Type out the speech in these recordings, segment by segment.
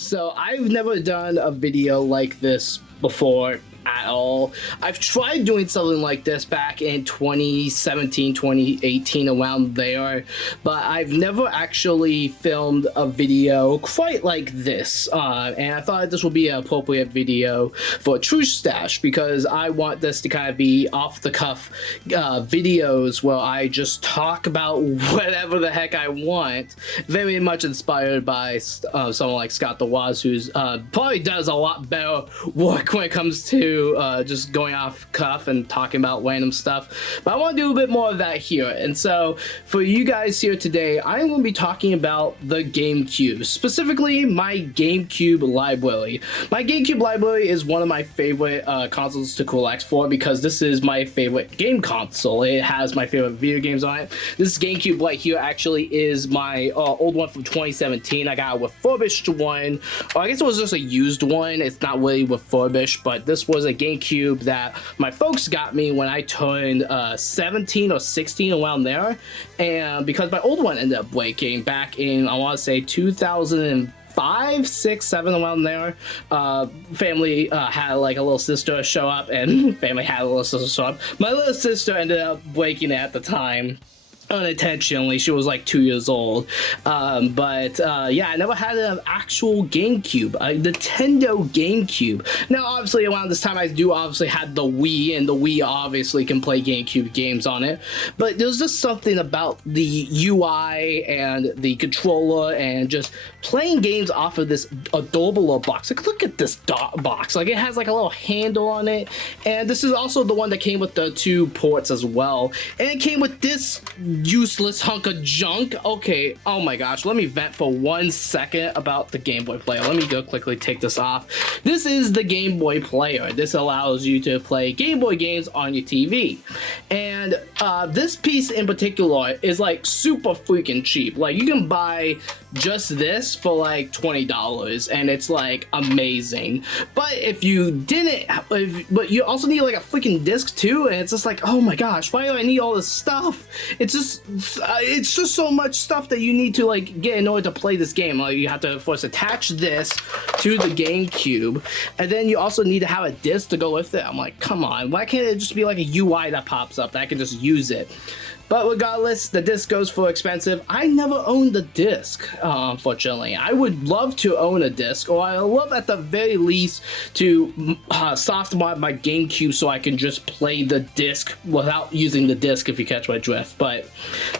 So I've never done a video like this before at all. I've tried doing something like this back in 2017, 2018, around there, but I've never actually filmed a video quite like this. And I thought this would be an appropriate video for Trouge Stash because I want this to kind of be off the cuff videos where I just talk about whatever the heck I want. Very much inspired by someone like Scott the Woz, who's probably does a lot better work when it comes to just going off cuff and talking about random stuff, but I want to do a bit more of that here. And so for you guys here today, I'm going to be talking about the GameCube, specifically my GameCube library. My GameCube library is one of my favorite consoles to collect for because this is my favorite game console. It has my favorite video games on it. This GameCube right here actually is my old one from 2017. I got a refurbished one, or I guess it was just a used one. It's not really refurbished, but this was a GameCube that my folks got me when I turned 17 or 16, around there. And because my old one ended up breaking back in, I want to say 2005, 6, 7, around there. Family had like a little sister show up, and family had a little sister show up. My little sister ended up breaking it at the time, unintentionally. She was like 2 years old. Yeah, I never had an actual GameCube, a Nintendo GameCube. Now obviously around this time I do obviously had the Wii, and the Wii obviously can play GameCube games on it, but there's just something about the UI and the controller and just playing games off of this adorable little box. Like, look at this box. Like, it has like a little handle on it, and this is also the one that came with the 2 ports as well, and it came with this useless hunk of junk. Okay, oh my gosh, let me vent for 1 second about the Game Boy Player. Let me go quickly take this off. This is the Game Boy Player. This allows you to play Game Boy games on your TV, and this piece in particular is like super freaking cheap. Like, you can buy just this for like $20, and it's like amazing. But if you didn't, but you also need like a freaking disc too, and it's just like, oh my gosh, why do I need all this stuff? It's just so much stuff that you need to like get in order to play this game. Like, you have to first attach this to the GameCube, and then you also need to have a disc to go with it. I'm like, come on, why can't it just be like a UI that pops up that I can just use it? But regardless, the disc goes for expensive. I never owned the disc, unfortunately. I would love to own a disc, or I love at the very least to soft mod my GameCube so I can just play the disc without using the disc, if you catch my drift. But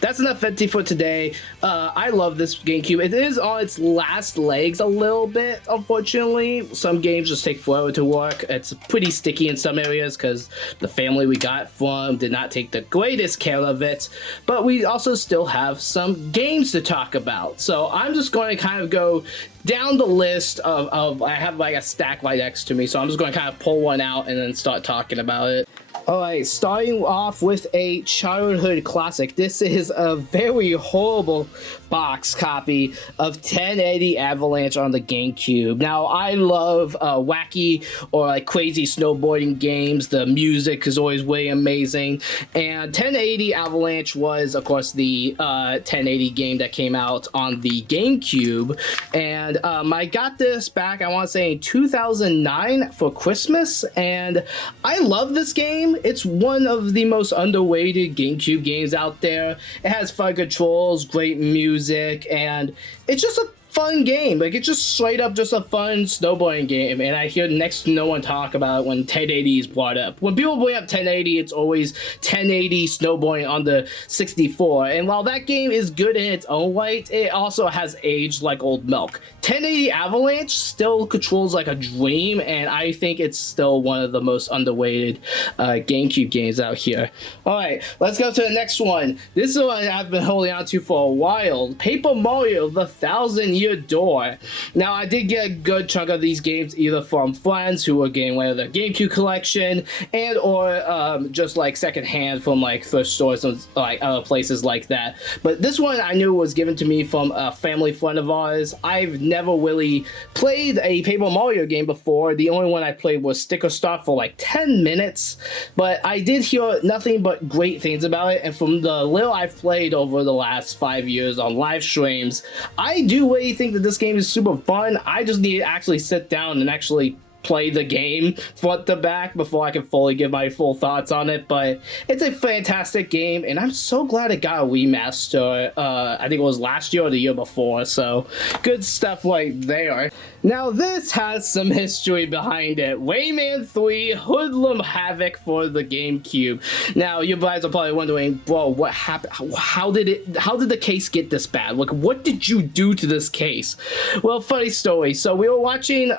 that's enough venting for today. I love this GameCube. It is on its last legs a little bit, unfortunately. Some games just take forever to work. It's pretty sticky in some areas because the family we got from did not take the greatest care of it. But we also still have some games to talk about. So I'm just going to kind of go down the list of I have like a stack right next to me. So I'm just going to kind of pull one out and then start talking about it. Alright, starting off with a childhood classic. This is a very horrible box copy of 1080 Avalanche on the GameCube. Now, I love wacky or like crazy snowboarding games. The music is always way amazing. And 1080 Avalanche was, of course, the 1080 game that came out on the GameCube. And I got this back, I want to say, in 2009 for Christmas. And I love this game. It's one of the most underrated GameCube games out there. It has fun controls, great music, and it's just a fun game. Like, it's just straight up just a fun snowboarding game, and I hear next to no one talk about it when 1080 is brought up. When people bring up 1080, it's always 1080 snowboarding on the 64, and while that game is good in its own right, it also has aged like old milk. 1080 Avalanche still controls like a dream, and I think it's still one of the most underrated GameCube games out here. Alright, let's go to the next one. This is one I've been holding on to for a while. Paper Mario: The Thousand-Year Door. Now, I did get a good chunk of these games either from friends who were getting away with their GameCube collection, and or just like secondhand from like thrift stores and like other places like that. But this one I knew was given to me from a family friend of ours. I've never really played a Paper Mario game before. The only one I played was Sticker Star for like 10 minutes, but I did hear nothing but great things about it, and from the little I've played over the last 5 years on live streams, I do already think that this game is super fun. I just need to actually sit down and actually play the game front to back before I can fully give my full thoughts on it. But it's a fantastic game, and I'm so glad it got a remaster. I think it was last year or the year before, so good stuff right there. Now this has some history behind it. Rayman 3 Hoodlum Havoc for the GameCube. Now you guys are probably wondering, bro, what happened? How did the case get this bad? Like, what did you do to this case? Well, funny story. So we were watching,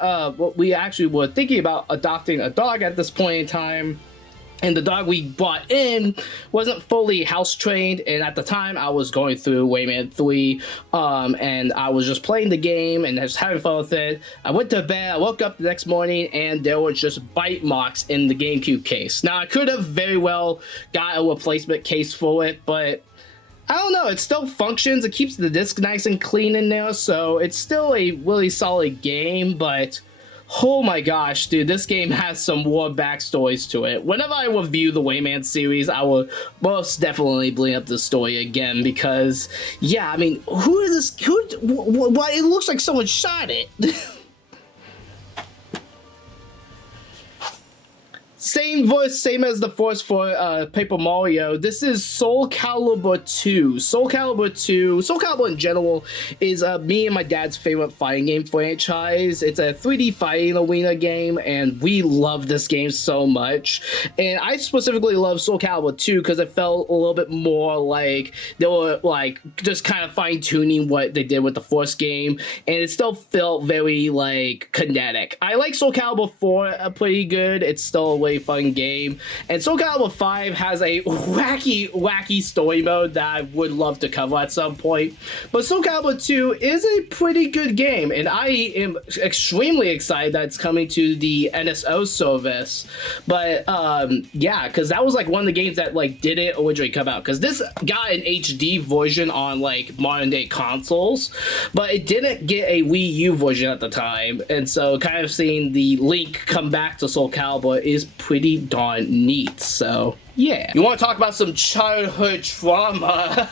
we actually were thinking about adopting a dog at this point in time, and the dog we brought in wasn't fully house trained, and at the time I was going through Rayman 3, and I was just playing the game and just having fun with it. I went to bed, I woke up the next morning, and there were just bite marks in the GameCube case. Now I could have very well got a replacement case for it, but I don't know, it still functions, it keeps the disc nice and clean in there, so it's still a really solid game. But oh my gosh, dude, this game has some more backstories to it. Whenever I review the Rayman series, I will most definitely bring up the story again, because, yeah, I mean, why, it looks like someone shot it. Same voice, same as the voice for Paper Mario. This is Soul Calibur 2. Soul Calibur 2, Soul Calibur in general, is me and my dad's favorite fighting game franchise. It's a 3D fighting arena game, and we love this game so much. And I specifically love Soul Calibur 2 because it felt a little bit more like they were like just kind of fine-tuning what they did with the first game, and it still felt very like kinetic. I like Soul Calibur 4 pretty good. It's still a way fun game, and Soul Calibur 5 has a wacky story mode that I would love to cover at some point. But Soul Calibur 2 is a pretty good game, and I am extremely excited that it's coming to the NSO service. But yeah, because that was like one of the games that like didn't originally come out, because this got an HD version on like modern day consoles, but it didn't get a Wii U version at the time, and so kind of seeing the link come back to Soul Calibur is pretty darn neat. So yeah. You want to talk about some childhood trauma?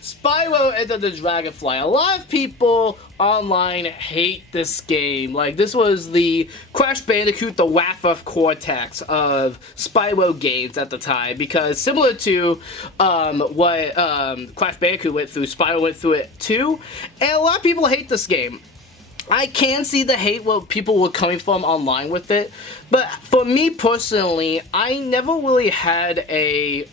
Spyro Enter the Dragonfly. A lot of people online hate this game. Like, this was the Crash Bandicoot, the Wrath of Cortex of Spyro games at the time, because similar to what Crash Bandicoot went through, Spyro went through it too, and a lot of people hate this game. I can see the hate what people were coming from online with it, but for me personally, I never really had a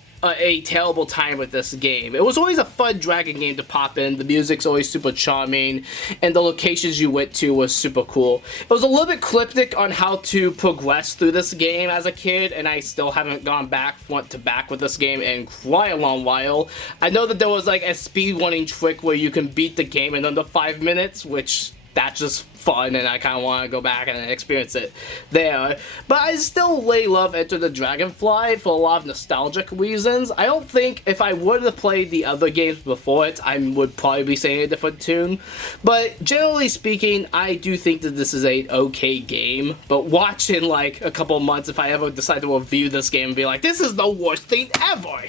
terrible time with this game. It was always a fun dragon game to pop in. The music's always super charming, and the locations you went to was super cool. It was a little bit cryptic on how to progress through this game as a kid, and I still haven't gone back front to back with this game in quite a long while. I know that there was like a speedrunning trick where you can beat the game in under 5 minutes, which that's just fun, and I kind of want to go back and experience it there. But I still really love Enter the Dragonfly for a lot of nostalgic reasons. I don't think if I would have played the other games before it, I would probably be singing a different tune. But generally speaking, I do think that this is an okay game. But watch in like a couple of months if I ever decide to review this game and be like, this is the worst thing ever!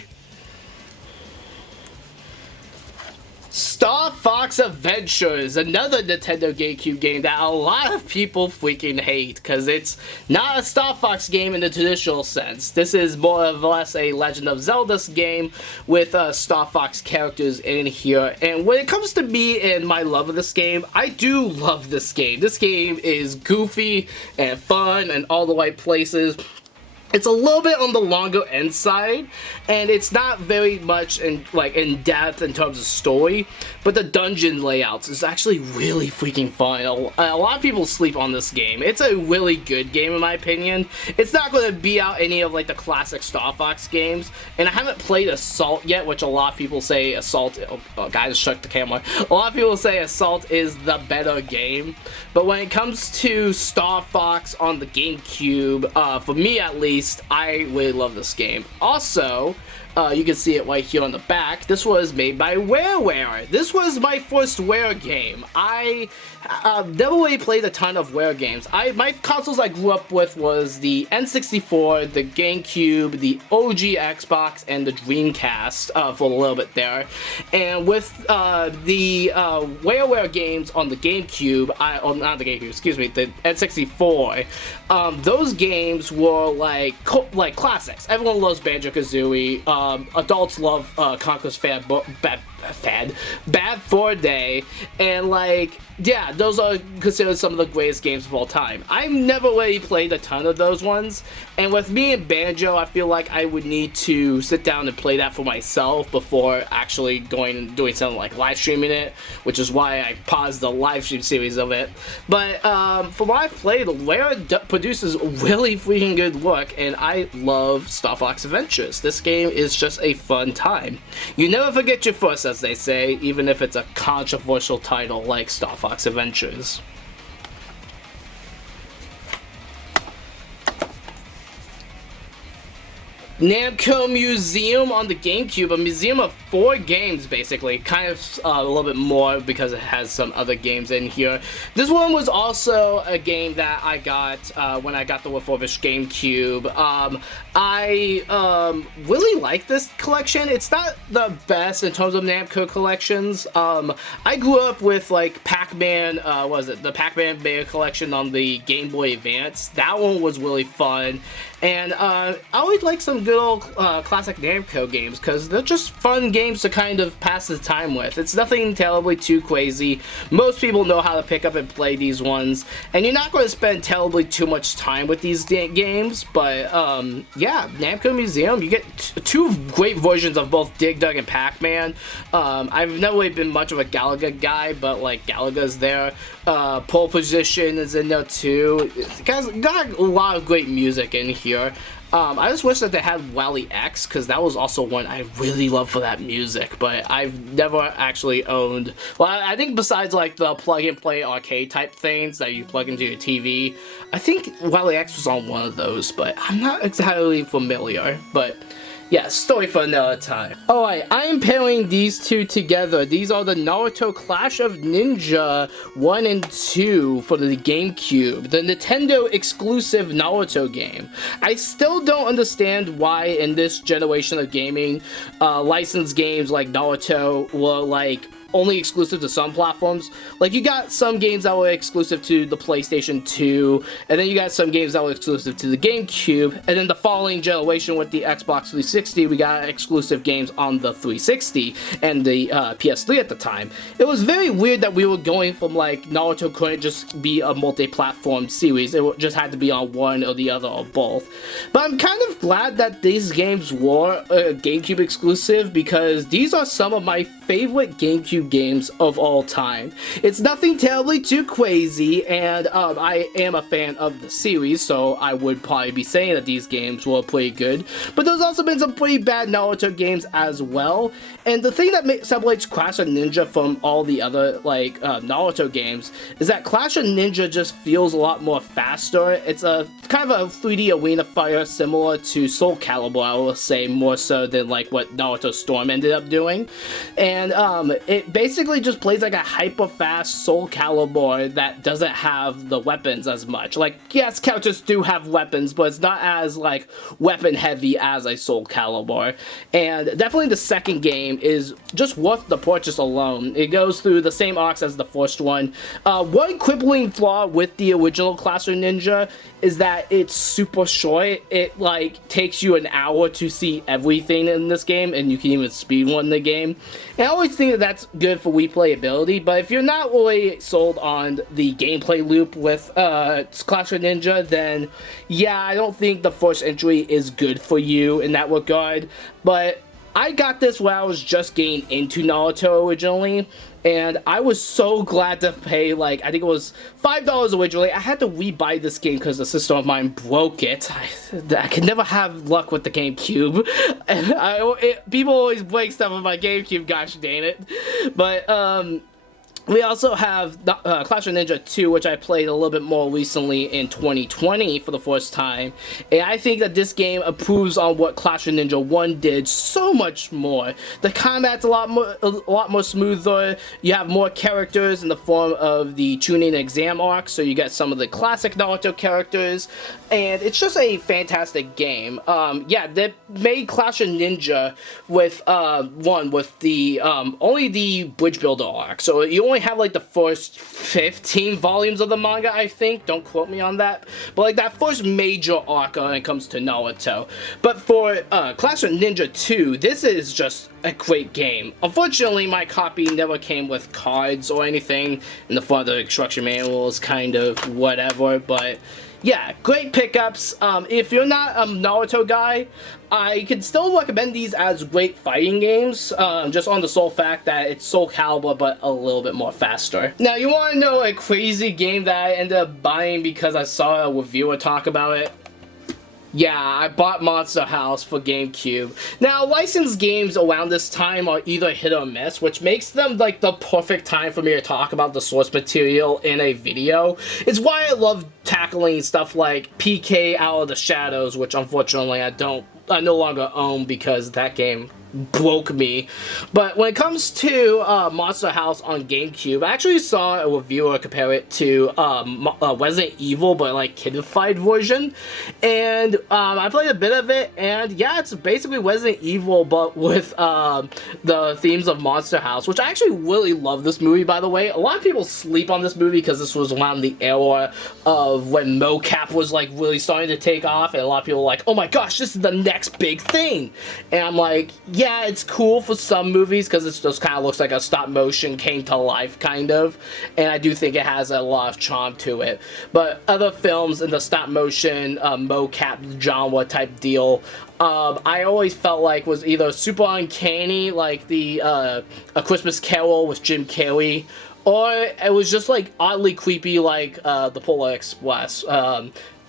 Star Fox Adventures, another Nintendo GameCube game that a lot of people freaking hate, because it's not a Star Fox game in the traditional sense. This is more or less a Legend of Zelda game with Star Fox characters in here. And when it comes to me and my love of this game, I do love this game. This game is goofy and fun and all the right places. It's a little bit on the longer end side, and it's not very much in depth in terms of story, but the dungeon layouts is actually really freaking fun. A lot of people sleep on this game. It's a really good game in my opinion. It's not going to beat out any of like the classic Star Fox games, and I haven't played Assault yet, which a lot of people say Assault, oh, guy just shook the camera. A lot of people say Assault is the better game, but when it comes to Star Fox on the GameCube, for me at least, I really love this game. Also, You can see it right here on the back. This was made by WarWare. This was my first Ware game. I never really played a ton of Ware games. My consoles I grew up with was the N64, the Gamecube, the OG Xbox, and the Dreamcast for a little bit there. And with the WarWare games on the Gamecube, not the Gamecube, excuse me, the N64, those games were like classics. Everyone loves Banjo-Kazooie. Adults love Conker's Bad Fur Day, and like, yeah, those are considered some of the greatest games of all time. I've never really played a ton of those ones, and with me and Banjo, I feel like I would need to sit down and play that for myself before actually going and doing something like live streaming it, which is why I paused the live stream series of it. But from what I've played, Rare produces really freaking good work, and I love Star Fox Adventures. This game is just a fun time. You never forget your first, as they say, even if it's a controversial title like Star Fox Adventures. Namco Museum on the Gamecube, a museum of 4 games basically, kind of a little bit more because it has some other games in here. This one was also a game that I got when I got the refurbished Gamecube. I really like this collection. It's not the best in terms of Namco collections. I grew up with like Pac-Man, what was it, the Pac-Man Mega Collection on the Game Boy Advance. That one was really fun. And I always like some good old classic Namco games because they're just fun games to kind of pass the time with. It's nothing terribly too crazy. Most people know how to pick up and play these ones, and you're not going to spend terribly too much time with these games. But yeah, Namco Museum, you get 2 great versions of both Dig Dug and Pac-Man. I've never really been much of a Galaga guy, but like Galaga's there. Pole Position is in there too. Guys, got a lot of great music in here. I just wish that they had Wally X, because that was also one I really love for that music, but I've never actually owned. Well, I think besides like the plug-and-play arcade type things that you plug into your TV, I think Wally X was on one of those, but I'm not entirely familiar. But yeah, story for another time. Alright, I am pairing these two together. These are the Naruto Clash of Ninja 1 and 2 for the Gamecube, the Nintendo exclusive Naruto game. I still don't understand why in this generation of gaming, licensed games like Naruto were like only exclusive to some platforms. Like, you got some games that were exclusive to the PlayStation 2, and then you got some games that were exclusive to the GameCube, and then the following generation with the Xbox 360, we got exclusive games on the 360 and the PS3 at the time. It was very weird that we were going from, like, Naruto couldn't just be a multi-platform series, it just had to be on one or the other or both. But I'm kind of glad that these games were GameCube exclusive, because these are some of my favorite GameCube games of all time. It's nothing terribly too crazy, and I am a fan of the series, so I would probably be saying that these games were pretty good. But there's also been some pretty bad Naruto games as well. And the thing that separates Clash of Ninja from all the other like Naruto games is that Clash of Ninja just feels a lot more faster. It's a kind of a 3D arena fighter similar to Soul Calibur, I will say, more so than like what Naruto Storm ended up doing. And it basically just plays like a hyper fast Soul Calibur that doesn't have the weapons as much. Like, yes, characters do have weapons, but it's not as like weapon heavy as a Soul Calibur. And definitely the second game is just worth the purchase alone. It goes through the same arcs as the first one. One crippling flaw with the original Clash of Ninja is that it's super short. It like takes you an hour to see everything in this game, and you can even speedrun the game. And I always think that that's good for replayability, but if you're not really sold on the gameplay loop with Clash of Ninja, then yeah, I don't think the first entry is good for you in that regard. But I got this when I was just getting into Naruto originally, and I was so glad to pay, like, I think it was $5 originally. I had to rebuy this game because a sister of mine broke it. I could never have luck with the GameCube. People always break stuff with my GameCube, gosh dang it. But, We also have Clash of Ninja 2, which I played a little bit more recently in 2020 for the first time. And I think that this game improves on what Clash of Ninja 1 did so much more. The combat's a lot more smoother. You have more characters in the form of the Chunin exam arc, so you get some of the classic Naruto characters. And it's just a fantastic game. Yeah, they made Clash of Ninja with the only the bridge builder arc. So you only have like the first 15 volumes of the manga, I think. Don't quote me on that. But like that first major arc when it comes to Naruto. But for Clash of Ninja 2, this is just a great game. Unfortunately, my copy never came with cards or anything in the front of the instruction manuals, kind of whatever, but yeah, great pickups. If you're not a Naruto guy, I could still recommend these as great fighting games, just on the sole fact that it's Soul Calibur but a little bit more faster. Now, you want to know a crazy game that I ended up buying because I saw a reviewer talk about it? Yeah, I bought Monster House for Gamecube. Now, licensed games around this time are either hit or miss, which makes them like the perfect time for me to talk about the source material in a video. It's why I love tackling stuff like PK Out of the Shadows, which unfortunately I no longer own because that game broke me. But when it comes to Monster House on GameCube, I actually saw a reviewer compare it to Resident Evil, but like kidified version, and I played a bit of it, and yeah, it's basically Resident Evil but with the themes of Monster House, which I actually really love this movie, by the way. A lot of people sleep on this movie because this was around the era of when mocap was like really starting to take off, and a lot of people were like, oh my gosh, this is the next big thing. And I'm like, yeah, it's cool for some movies because it just kind of looks like a stop motion came to life, kind of, and I do think it has a lot of charm to it. But other films in the stop motion mocap genre type deal, I always felt like was either super uncanny, like the A Christmas Carol with Jim Carrey, or it was just like oddly creepy, like The Polar Express.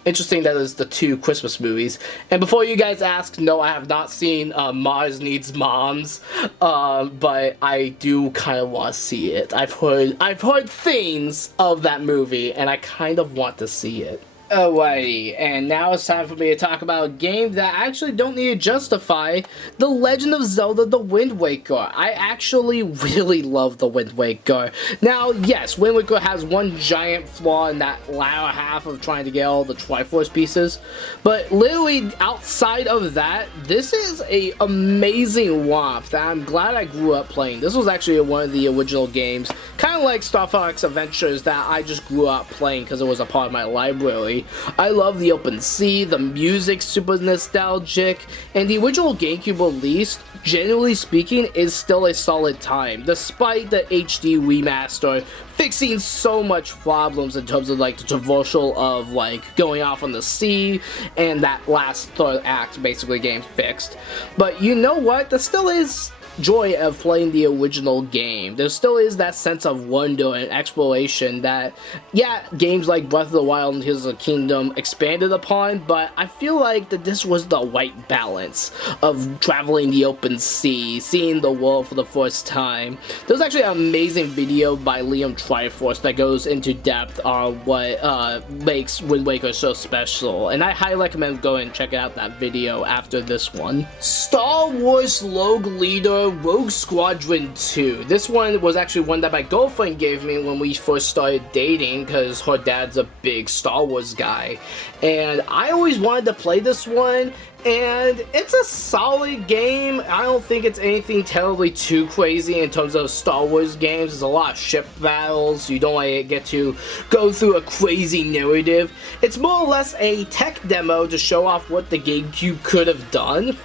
Interesting that is the two Christmas movies. And before you guys ask, no, I have not seen Mars Needs Moms, but I do kind of want to see it. I've heard things of that movie, and I kind of want to see it. Alrighty, and now it's time for me to talk about a game that I actually don't need to justify, The Legend of Zelda The Wind Waker. I actually really love The Wind Waker. Now, yes, Wind Waker has one giant flaw in that latter half of trying to get all the Triforce pieces, but literally outside of that, this is an amazing WAP that I'm glad I grew up playing. This was actually one of the original games, kind of like Star Fox Adventures, that I just grew up playing because it was a part of my library. I love the open sea, the music's super nostalgic, and the original GameCube release, generally speaking, is still a solid time, despite the HD remaster fixing so much problems in terms of like the traversal of like going off on the sea, and that last third act basically getting fixed. But you know what? There still is joy of playing the original game. There still is that sense of wonder and exploration that, yeah, games like Breath of the Wild and Tears of the Kingdom expanded upon, but I feel like that this was the right balance of traveling the open sea, seeing the world for the first time. There's actually an amazing video by Liam Triforce that goes into depth on what makes Wind Waker so special, and I highly recommend going and check out that video after this one. Star Wars Rogue Leader Rogue Squadron 2. This one was actually one that my girlfriend gave me when we first started dating because her dad's a big Star Wars guy, and I always wanted to play this one, and it's a solid game. I don't think it's anything terribly too crazy in terms of Star Wars games. There's a lot of ship battles. You don't like get to go through a crazy narrative. It's more or less a tech demo to show off what the GameCube could have done.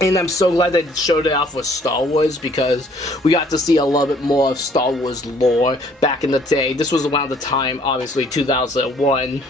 And I'm so glad they showed it off with Star Wars because we got to see a little bit more of Star Wars lore back in the day. This was around the time, obviously, 2001.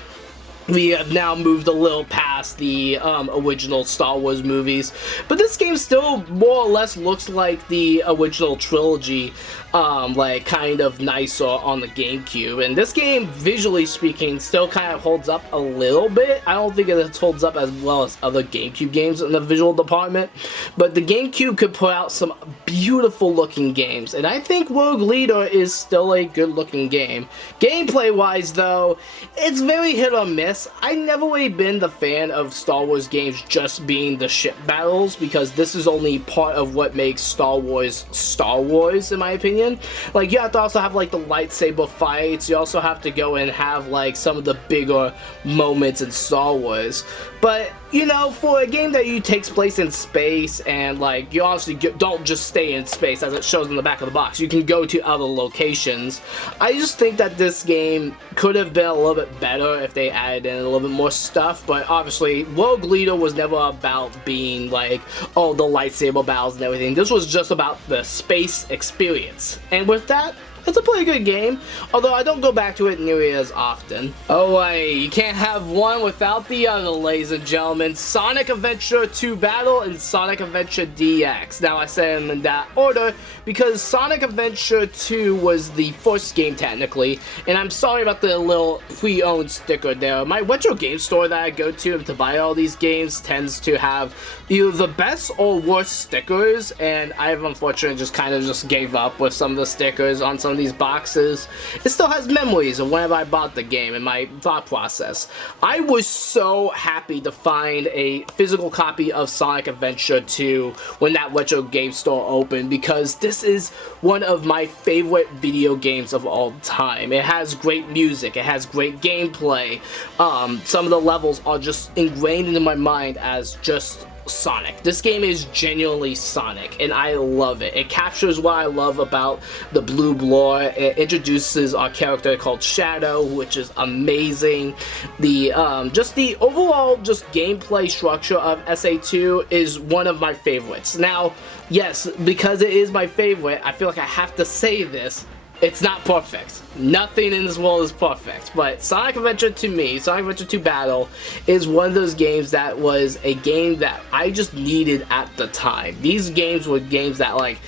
we have now moved a little past the original Star Wars movies, but this game still more or less looks like the original trilogy, like kind of nicer on the GameCube. And this game, visually speaking, still kind of holds up a little bit. I don't think it holds up as well as other GameCube games in the visual department, but the GameCube could put out some beautiful looking games, and I think Rogue Leader is still a good looking game. Gameplay wise though, it's very hit or miss. I've never really been the fan of Star Wars games just being the ship battles, because this is only part of what makes Star Wars Star Wars, in my opinion. Like, you have to also have like the lightsaber fights, you also have to go and have like some of the bigger moments in Star Wars. But, you know, for a game that takes place in space, and like, you honestly don't just stay in space as it shows in the back of the box, you can go to other locations. I just think that this game could have been a little bit better if they added in a little bit more stuff, but obviously Rogue Leader was never about being like, oh, the lightsaber battles and everything. This was just about the space experience, and with that, it's a pretty good game, although I don't go back to it nearly as often. Oh wait, you can't have one without the other, ladies and gentlemen. Sonic Adventure 2 Battle and Sonic Adventure DX. Now, I said them in that order because Sonic Adventure 2 was the first game technically, and I'm sorry about the little pre-owned sticker there. My retro game store that I go to buy all these games tends to have either the best or worst stickers, and I've unfortunately just kind of just gave up with some of the stickers on some of these boxes. It still has memories of whenever I bought the game and my thought process. I was so happy to find a physical copy of Sonic Adventure 2 when that retro game store opened, because this is one of my favorite video games of all time. It has great music, it has great gameplay, some of the levels are just ingrained into my mind as just Sonic. This game is genuinely Sonic, and I love it. It captures what I love about the blue lore. It introduces our character called Shadow, which is amazing. The just the overall just gameplay structure of SA2 is one of my favorites. Now, yes, because it is my favorite, I feel like I have to say this. It's not perfect. Nothing in this world is perfect, but Sonic Adventure to me, Sonic Adventure 2 Battle, is one of those games that was a game that I just needed at the time. These games were games that like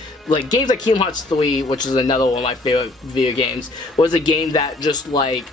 games like Kingdom Hearts 3, which is another one of my favorite video games, was a game that just like,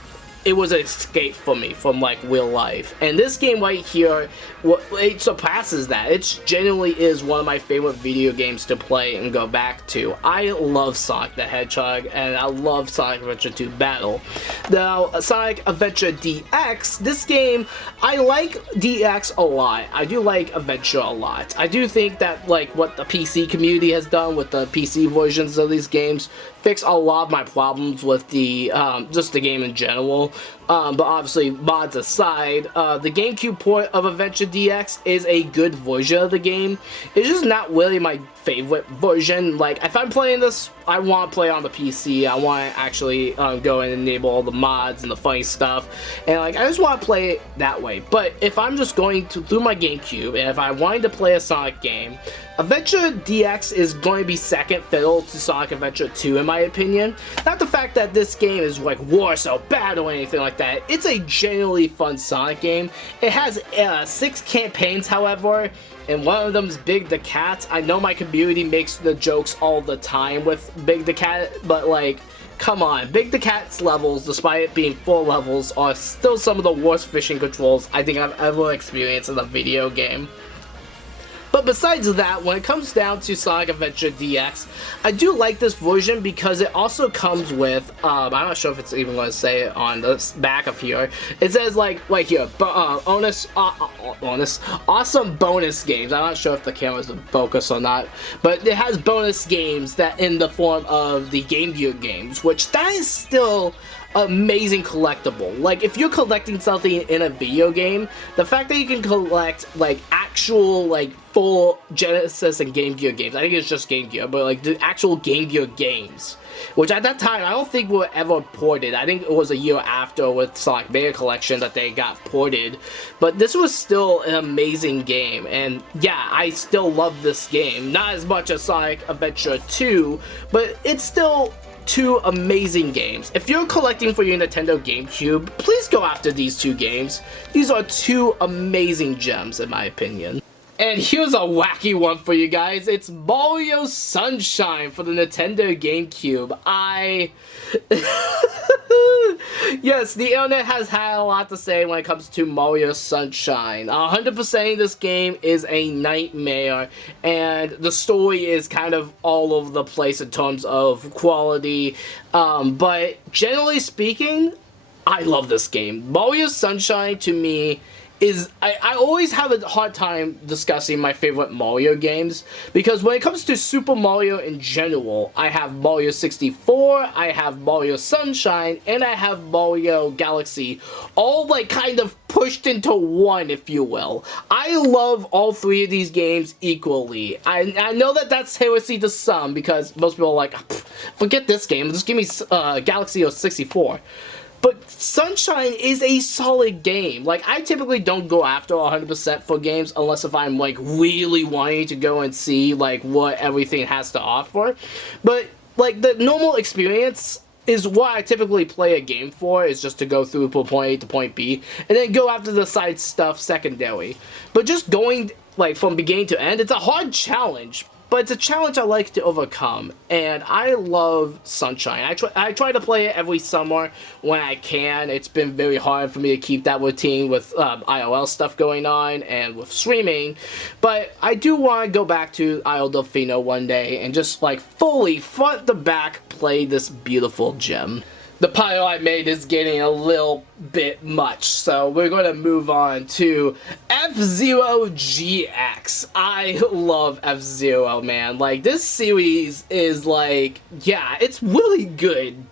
it was an escape for me from like real life. And this game right here, it surpasses that. It genuinely is one of my favorite video games to play and go back to. I love Sonic the Hedgehog, and I love Sonic Adventure 2 Battle. Now, Sonic Adventure DX, this game, I like DX a lot. I do like Adventure a lot. I do think that like what the PC community has done with the PC versions of these games fix a lot of my problems with the just the game in general. But obviously, mods aside, the GameCube port of Adventure DX is a good version of the game. It's just not really my favorite version. Like, if I'm playing this, I want to play on the PC. I want to actually go and enable all the mods and the funny stuff, and like, I just want to play it that way. But if I'm just going through my GameCube, and if I wanted to play a Sonic game, Adventure DX is going to be second fiddle to Sonic Adventure 2 in my opinion. Not the fact that this game is like worse or bad or anything like that. It's a genuinely fun Sonic game. It has 6 campaigns, however, and one of them is Big the Cat. I know my community makes the jokes all the time with Big the Cat, but like, come on, Big the Cat's levels, despite it being 4 levels, are still some of the worst fishing controls I think I've ever experienced in a video game. But besides that, when it comes down to Sonic Adventure DX, I do like this version because it also comes with, I'm not sure if it's even going to say it on the back of here, it says like, right here, awesome bonus games. I'm not sure if the camera's in focus or not, but it has bonus games that in the form of the Game Gear games, which that is still amazing collectible. Like, if you're collecting something in a video game, the fact that you can collect like actual like full Genesis and Game Gear games, I think it's just Game Gear, but like the actual Game Gear games, which at that time I don't think were ever ported. I think it was a year after with Sonic Mega Collection that they got ported, but this was still an amazing game. And yeah, I still love this game, not as much as Sonic Adventure 2, but it's still two amazing games. If you're collecting for your Nintendo GameCube, please go after these two games. These are two amazing gems in my opinion. And here's a wacky one for you guys. It's Mario Sunshine for the Nintendo GameCube. Yes, the internet has had a lot to say when it comes to Mario Sunshine. 100% this game is a nightmare, and the story is kind of all over the place in terms of quality. But generally speaking, I love this game. Mario Sunshine to me is, I always have a hard time discussing my favorite Mario games, because when it comes to Super Mario in general, I have Mario 64, I have Mario Sunshine, and I have Mario Galaxy, all like kind of pushed into one, if you will. I love all three of these games equally. I know that that's heresy to some, because most people are like, forget this game, just give me Galaxy or 64. But Sunshine is a solid game. Like, I typically don't go after 100% for games unless if I'm, like, really wanting to go and see, like, what everything has to offer. But, like, the normal experience is what I typically play a game for, is just to go through from point A to point B, and then go after the side stuff secondary. But just going, like, from beginning to end, it's a hard challenge. But it's a challenge I like to overcome, and I love Sunshine. I try to play it every summer when I can. It's been very hard for me to keep that routine with IRL stuff going on and with streaming, but I do want to go back to Isle Delfino one day and just like fully front to back play this beautiful gem. The pile I made is getting a little bit much, so we're going to move on to F-Zero GX. I love F-Zero, man. Like, this series is like, yeah, it's really good.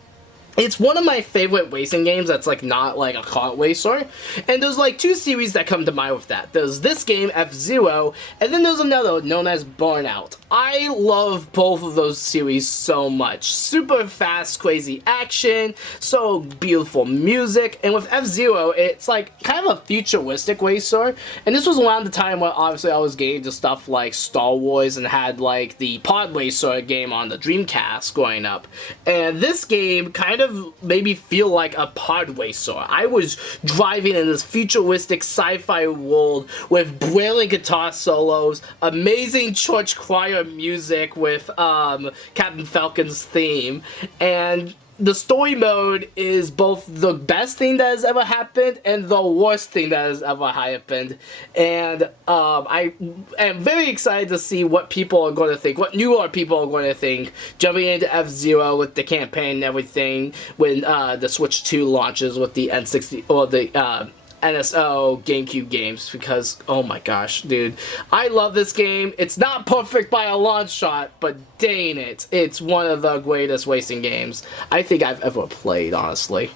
It's one of my favorite racing games that's like not like a kart racer, and there's like two series that come to mind with that. There's this game, F-Zero, and then there's another known as Burnout. I love both of those series so much. Super fast, crazy action, so beautiful music, and with F-Zero, it's like kind of a futuristic racer, and this was around the time when obviously I was getting to stuff like Star Wars and had like the Pod Racer game on the Dreamcast growing up, and this game kind of made me feel like a pod racer. I was driving in this futuristic sci-fi world with brilliant guitar solos, amazing church choir music with Captain Falcon's theme, and the story mode is both the best thing that has ever happened and the worst thing that has ever happened. And I am very excited to see what people are going to think, what newer people are going to think, jumping into F-Zero with the campaign and everything when the Switch 2 launches with the N60 or the NSO GameCube games, because oh my gosh, dude, I love this game. It's not perfect by a long shot, but dang it, it's one of the greatest racing games I think I've ever played, honestly.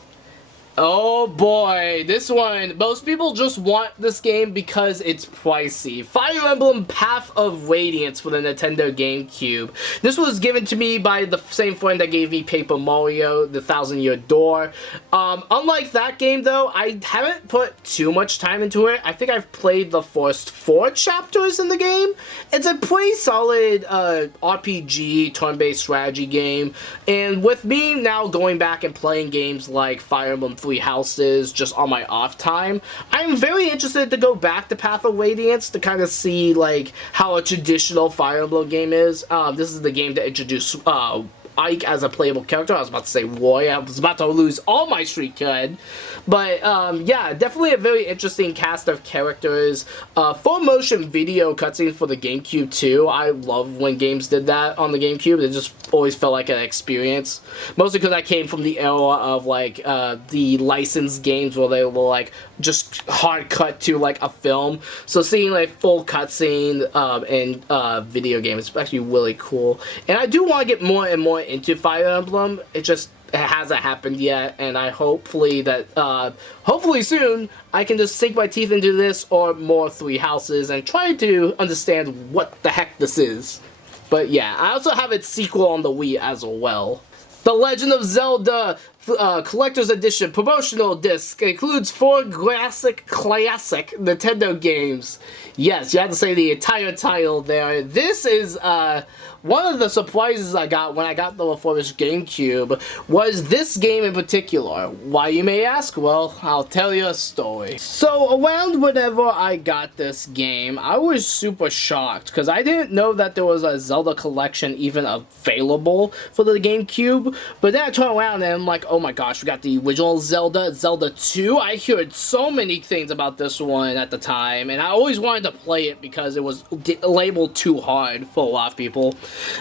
Oh boy, this one, most people just want this game because it's pricey. Fire Emblem Path of Radiance for the Nintendo GameCube. This was given to me by the same friend that gave me Paper Mario, The Thousand Year Door. Unlike that game though, I haven't put too much time into it. I think I've played the first 4 chapters in the game. It's a pretty solid RPG, turn-based strategy game. And with me now going back and playing games like Fire Emblem Three Houses just on my off time, I'm very interested to go back to Path of Radiance to kind of see like how a traditional Fire Emblem game is. This is the game that introduced Ike as a playable character. I was about to say Roy. I was about to lose all my street cred. But, yeah, definitely a very interesting cast of characters. Full motion video cutscenes for the GameCube, too. I love when games did that on the GameCube. It just always felt like an experience. Mostly because I came from the era of, like, the licensed games where they were, like, just hard cut to, like, a film. So seeing, like, full cutscene in video games is actually really cool. And I do want to get more and more into Fire Emblem. It hasn't happened yet, and I hopefully soon I can just sink my teeth into this or more Three Houses and try to understand what the heck this is. But yeah, I also have its sequel on the Wii as well. The Legend of Zelda collector's edition promotional disc. It includes 4 classic Nintendo games. Yes, you have to say the entire title there. This is one of the surprises I got when I got the refurbished GameCube was this game in particular. Why, you may ask? Well, I'll tell you a story. So around whenever I got this game, I was super shocked because I didn't know that there was a Zelda collection even available for the GameCube. But then I turned around and I'm like, oh my gosh, we got the original Zelda, Zelda 2. I heard so many things about this one at the time, and I always wanted to play it because it was labeled too hard for a lot of people.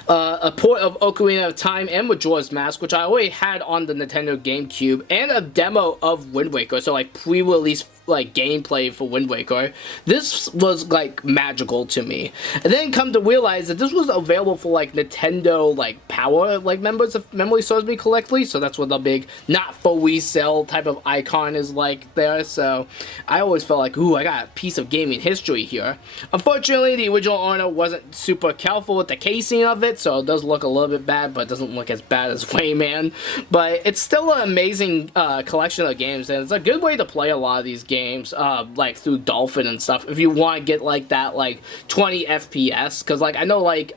A port of Ocarina of Time and Majora's Mask, which I already had on the Nintendo GameCube, and a demo of Wind Waker, so like pre-release like gameplay for Wind Waker. This was like magical to me, and then come to realize that this was available for like Nintendo like Power like members, if memory serves me correctly. So that's what the big not for resale type of icon is like there. So I always felt like, ooh, I got a piece of gaming history here. Unfortunately, the original owner wasn't super careful with the casing of it, so it does look a little bit bad, but it doesn't look as bad as Rayman. But it's still an amazing collection of games, and it's a good way to play a lot of these games, like through Dolphin and stuff, if you want to get like that like 20 FPS, because like I know like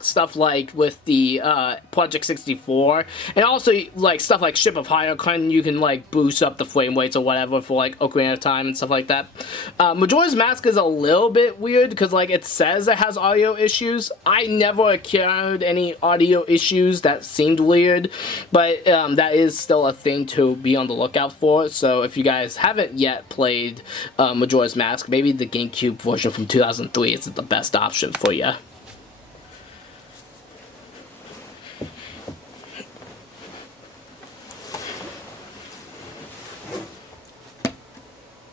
stuff like with the Project 64, and also like stuff like Ship of Hire, you can like boost up the frame rates or whatever for like Ocarina of Time and stuff like that. Majora's Mask is a little bit weird because like it says it has audio issues. I never encountered any audio issues that seemed weird, but that is still a thing to be on the lookout for. So if you guys haven't yet played Majora's Mask, maybe the GameCube version from 2003 is the best option for you.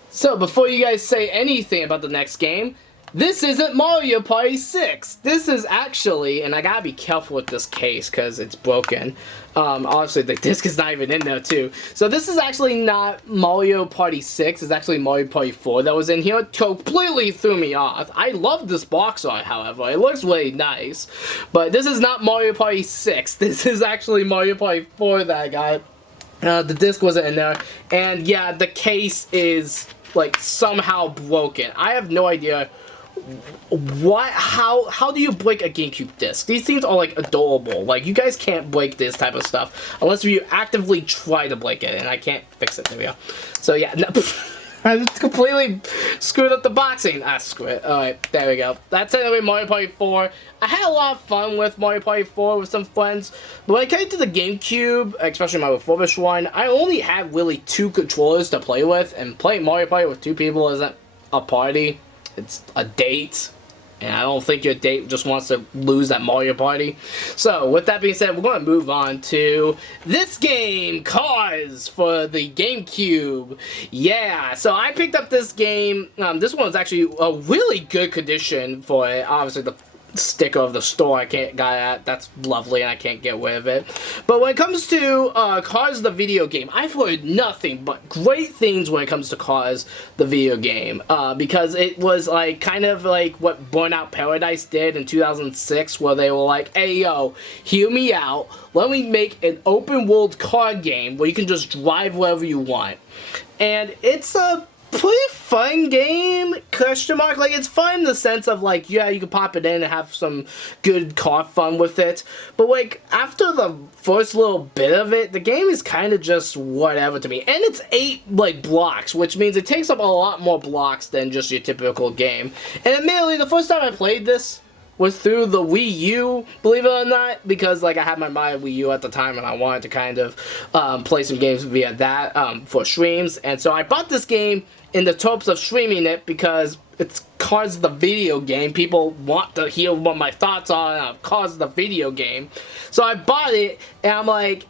So before you guys say anything about the next game, this isn't Mario Party 6. This is actually, and I gotta be careful with this case because it's broken. Obviously the disc is not even in there too. So this is actually not Mario Party 6. It's actually Mario Party 4 that was in here. It completely threw me off. I love this box art, however. It looks really nice. But this is not Mario Party 6. This is actually Mario Party 4 that I got. The disc wasn't in there. And yeah, the case is like somehow broken. I have no idea how do you break a GameCube disc? These things are like adorable. Like, you guys can't break this type of stuff unless you actively try to break it, and I can't fix it. There we go. So yeah, no, I completely screwed up the boxing. Ah, screw it. Alright, there we go. That's anyway Mario Party 4. I had a lot of fun with Mario Party 4 with some friends, but when it came to the GameCube, especially my refurbished one, I only had really 2 controllers to play with, and playing Mario Party with 2 people isn't a party. It's a date, and I don't think your date just wants to lose that Mario Party. So, with that being said, we're going to move on to this game, Cars, for the GameCube. Yeah, so I picked up this game. This one was actually a really good condition for it. Obviously, the sticker of the store I got at, that's lovely, and I can't get rid of it. But when it comes to Cars the video game, I've heard nothing but great things when it comes to Cars the video game, because it was like kind of like what Burnout Paradise did in 2006, where they were like, hey yo, hear me out, let me make an open world car game where you can just drive wherever you want. And it's a pretty fun game, question mark. Like, it's fun in the sense of like, yeah, you can pop it in and have some good car fun with it, but like after the first little bit of it, the game is kind of just whatever to me. And it's 8 like blocks, which means it takes up a lot more blocks than just your typical game. And admittedly, the first time I played this was through the Wii U, believe it or not, because like I had my Wii U at the time and I wanted to kind of play some games via that for streams. And so I bought this game in the hopes of streaming it because it's Cars the video game. People want to hear what my thoughts are on Cars the video game. So I bought it and I'm like,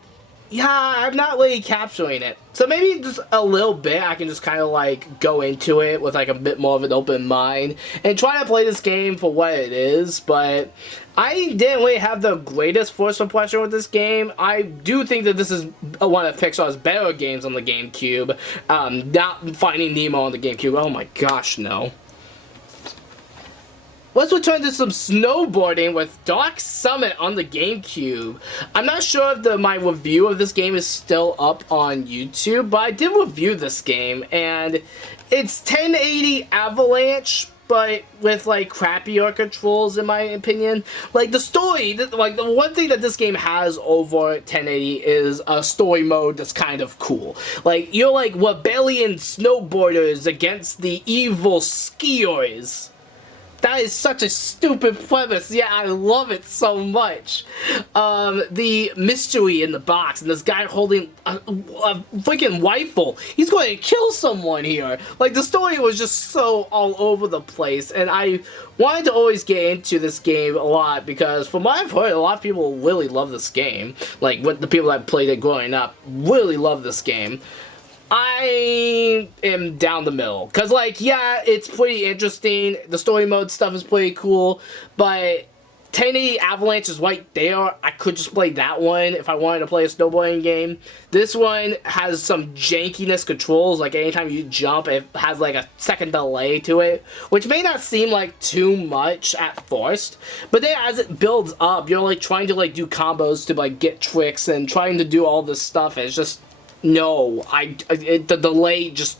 yeah, I'm not really capturing it. So maybe just a little bit I can just kind of like go into it with like a bit more of an open mind and try to play this game for what it is. But I didn't really have the greatest first impression with this game. I do think that this is one of Pixar's better games on the GameCube. Not Finding Nemo on the GameCube. Oh my gosh, no. let's return to some snowboarding with Dark Summit on the Gamecube. I'm not sure if my review of this game is still up on YouTube, but I did review this game, and it's 1080 Avalanche, but with like crappier controls in my opinion. Like the story, like the one thing that this game has over 1080 is a story mode that's kind of cool. Like you're like rebellion snowboarders against the evil skiers. That is such a stupid premise, yet I love it so much. The mystery in the box, and this guy holding a freaking rifle. He's going to kill someone here. Like, the story was just so all over the place, and I wanted to always get into this game a lot, because from what I've heard, a lot of people really love this game. Like, the people that played it growing up really love this game. I am down the middle, because, like, yeah, it's pretty interesting, the story mode stuff is pretty cool, but 1080 Avalanche is right there. I could just play that one if I wanted to play a snowboarding game. This one has some jankiness controls, like anytime you jump, it has like a second delay to it, which may not seem like too much at first, but then as it builds up, you're like trying to like do combos to like get tricks and trying to do all this stuff, and it's just, no, the delay just,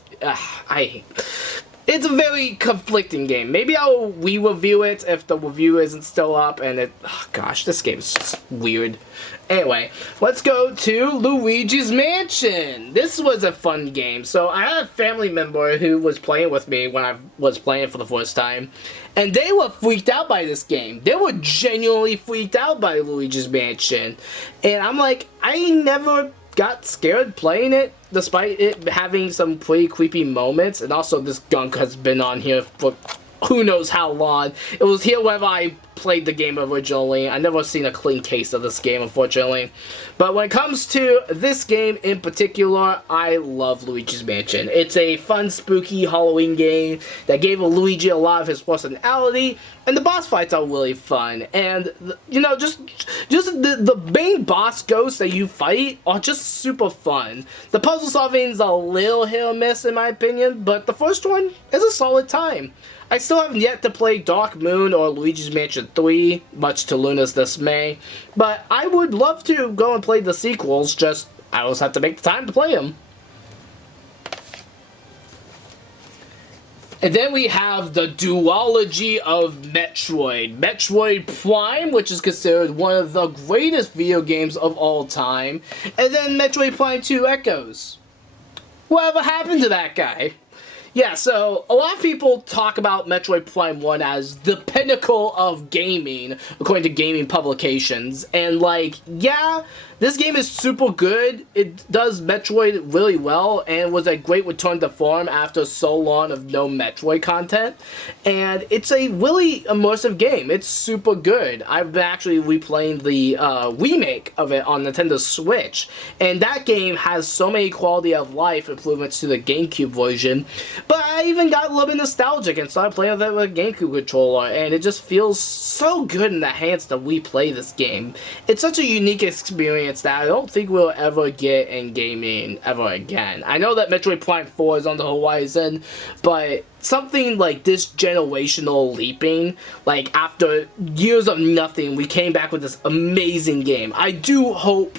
it's a very conflicting game. Maybe I'll re-review it if the review isn't still up, and gosh, this game is just weird. Anyway, let's go to Luigi's Mansion. This was a fun game. So I had a family member who was playing with me when I was playing it for the first time, and they were freaked out by this game. They were genuinely freaked out by Luigi's Mansion, and I'm like, I never got scared playing it, despite it having some pretty creepy moments, and also this gunk has been on here for who knows how long. It was here whenever I played the game originally. I never seen a clean case of this game, unfortunately. But when it comes to this game in particular, I love Luigi's Mansion. It's a fun, spooky Halloween game that gave Luigi a lot of his personality, and the boss fights are really fun. And, you know, just the main boss ghosts that you fight are just super fun. The puzzle solving is a little hit or miss in my opinion, but the first one is a solid time. I still haven't yet to play Dark Moon or Luigi's Mansion 3, much to Luna's dismay, but I would love to go and play the sequels, just I always have to make the time to play them. And then we have the duology of Metroid. Metroid Prime, which is considered one of the greatest video games of all time, and then Metroid Prime 2 Echoes. Whatever happened to that guy? Yeah, so a lot of people talk about Metroid Prime 1 as the pinnacle of gaming, according to gaming publications, and like, yeah, this game is super good. It does Metroid really well, and was a great return to form after so long of no Metroid content, and it's a really immersive game. It's super good. I've been actually replaying the remake of it on Nintendo Switch, and that game has so many quality of life improvements to the Gamecube version. But I even got a little bit nostalgic and started playing with it with a Gamecube controller, and it just feels so good in the hands to replay this game. It's such a unique experience that I don't think we'll ever get in gaming ever again. I know that Metroid Prime 4 is on the horizon, but something like this generational leaping, like after years of nothing, we came back with this amazing game. I hope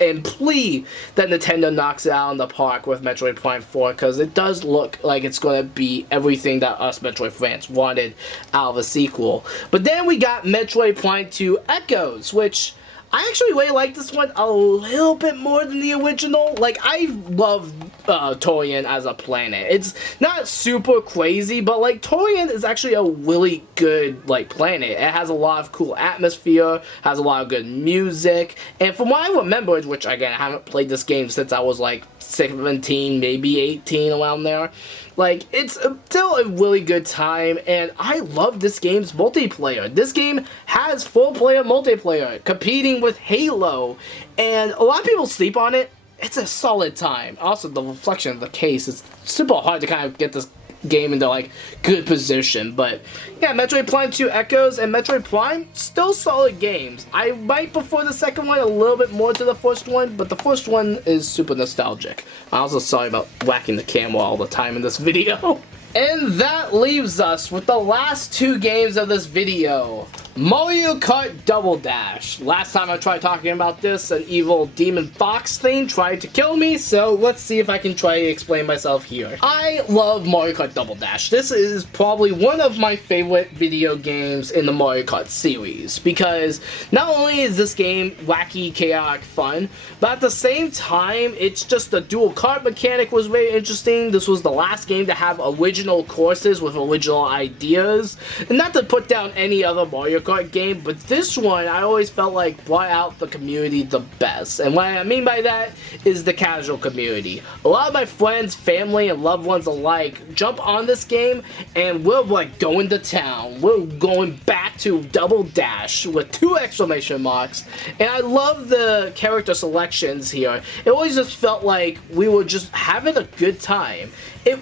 and plea that Nintendo knocks it out in the park with Metroid Prime 4, because it does look like it's going to be everything that us Metroid fans wanted out of a sequel. But then we got Metroid Prime 2 Echoes, which I actually really like this one a little bit more than the original. Like, I love Torian as a planet. It's not super crazy, but like Torian is actually a really good like planet. It has a lot of cool atmosphere, has a lot of good music, and from what I remember, which again I haven't played this game since I was like 17, maybe 18, around there. Like, it's still a really good time, and I love this game's multiplayer. This game has full-player multiplayer, competing with Halo, and a lot of people sleep on it. It's a solid time. Also, the reflection of the case is super hard to kind of get this game into like good position, but yeah, Metroid Prime 2 Echoes and Metroid Prime, still solid games. I might prefer the second one a little bit more to the first one, but the first one is super nostalgic. I'm also sorry about whacking the camera all the time in this video. And that leaves us with the last two games of this video. Mario Kart Double Dash. Last time I tried talking about this, an evil demon fox thing tried to kill me, so let's see if I can try to explain myself here. I love Mario Kart Double Dash. This is probably one of my favorite video games in the Mario Kart series, because not only is this game wacky, chaotic fun, but at the same time, it's just the dual kart mechanic was very interesting. This was the last game to have original courses with original ideas, and not to put down any other Mario Kart game, but this one I always felt like brought out the community the best. And what I mean by that is the casual community. A lot of my friends, family, and loved ones alike jump on this game and we're like going to town. We're going back to Double Dash with 2 exclamation marks. And I love the character selections here. It always just felt like we were just having a good time.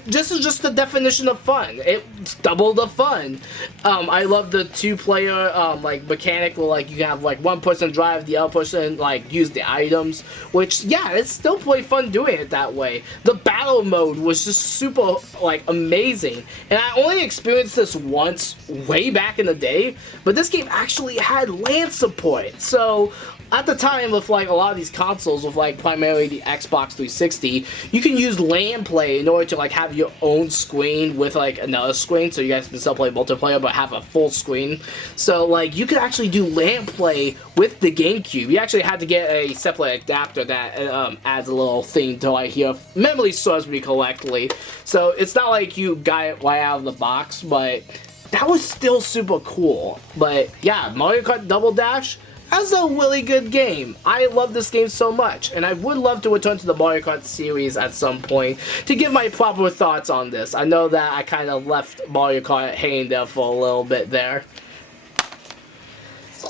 This is just the definition of fun. It's double the fun. I love the 2-player like mechanic where like you have like one person drive, the other person like use the items, which yeah, it's still pretty fun doing it that way. The battle mode was just super like amazing, and I only experienced this once way back in the day, but this game actually had LAN support. So at the time, with like a lot of these consoles, with like primarily the Xbox 360, you can use LAN play in order to like have your own screen with like another screen, so you guys can still play multiplayer but have a full screen. So like you could actually do LAN play with the GameCube. You actually had to get a separate adapter that adds a little thing to like here. Memory serves me correctly, so it's not like you got it right out of the box, but that was still super cool. But yeah, Mario Kart Double Dash, that's a really good game. I love this game so much, and I would love to return to the Mario Kart series at some point to give my proper thoughts on this. I know that I kind of left Mario Kart hanging there for a little bit there.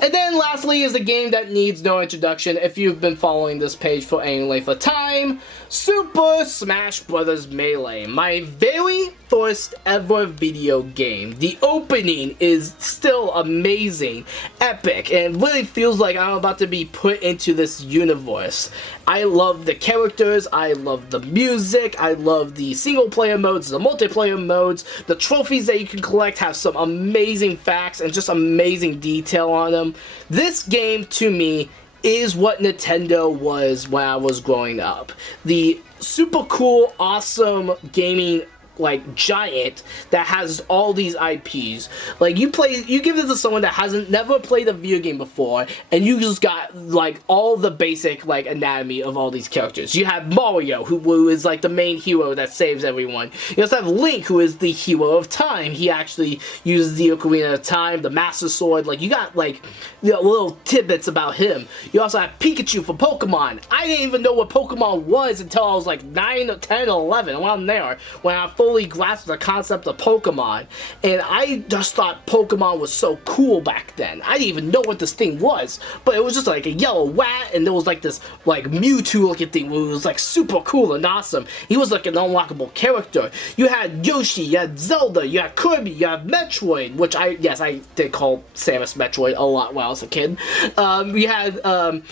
And then lastly is a game that needs no introduction if you've been following this page for any length of time. Super Smash Bros. Melee. My very first ever video game. The opening is still amazing, epic, and really feels like I'm about to be put into this universe. I love the characters, I love the music, I love the single player modes, the multiplayer modes, the trophies that you can collect have some amazing facts and just amazing detail on them. This game to me is what Nintendo was when I was growing up. The super cool, awesome gaming like giant that has all these IPs. Like you give this to someone that hasn't never played a video game before, and you just got like all the basic like anatomy of all these characters. You have Mario, who is like the main hero that saves everyone. You also have Link, who is the hero of time. He actually uses the Ocarina of Time, the Master Sword. Like you got like little tidbits about him. You also have Pikachu for Pokemon. I didn't even know what Pokemon was until I was like 9 or 10 or 11, around there, when I fully grasped the concept of Pokemon, and I just thought Pokemon was so cool back then. I didn't even know what this thing was, but it was just like a yellow rat, and there was like this like Mewtwo looking thing where it was like super cool and awesome. He was like an unlockable character. You had Yoshi, you had Zelda, you had Kirby, you had Metroid, which I did call Samus Metroid a lot when I was a kid. We had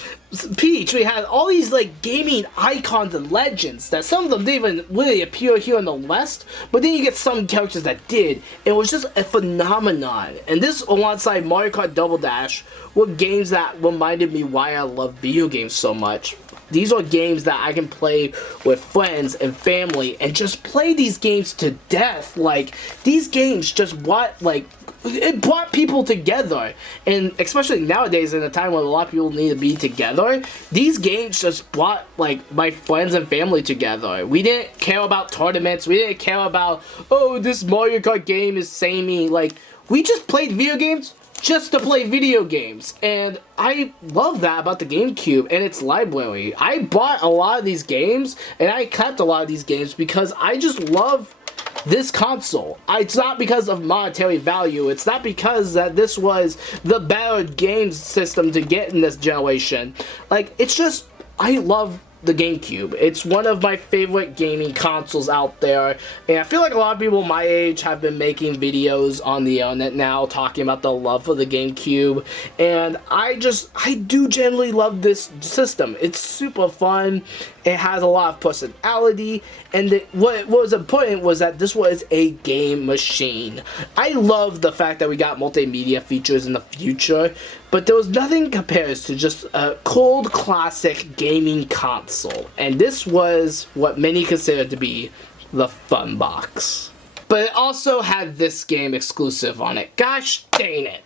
Peach. We had all these like gaming icons and legends that some of them didn't even really appear here in the West, but then you get some characters that did. It was just a phenomenon. And this, alongside Mario Kart Double Dash, were games that reminded me why I love video games so much. These are games that I can play with friends and family and just play these games to death. Like, these games just brought, like, it brought people together. And especially nowadays, in a time when a lot of people need to be together, these games just brought, like, my friends and family together. We didn't care about tournaments. We didn't care about, oh, this Mario Kart game is samey. Like, we just played video games just to play video games, and I love that about the GameCube and its library. I bought a lot of these games, and I kept a lot of these games because I just love this console. It's not because of monetary value. It's not because that this was the better game system to get in this generation. Like, it's just, I love the GameCube. It's one of my favorite gaming consoles out there, and I feel like a lot of people my age have been making videos on the internet now talking about the love for the GameCube, and I do generally love this system. It's super fun, It has a lot of personality, and what was important was that this was a game machine. I love the fact that we got multimedia features in the future, but there was nothing compares to just a cold classic gaming console, and this was what many consider to be the fun box. But it also had this game exclusive on it. Gosh dang it.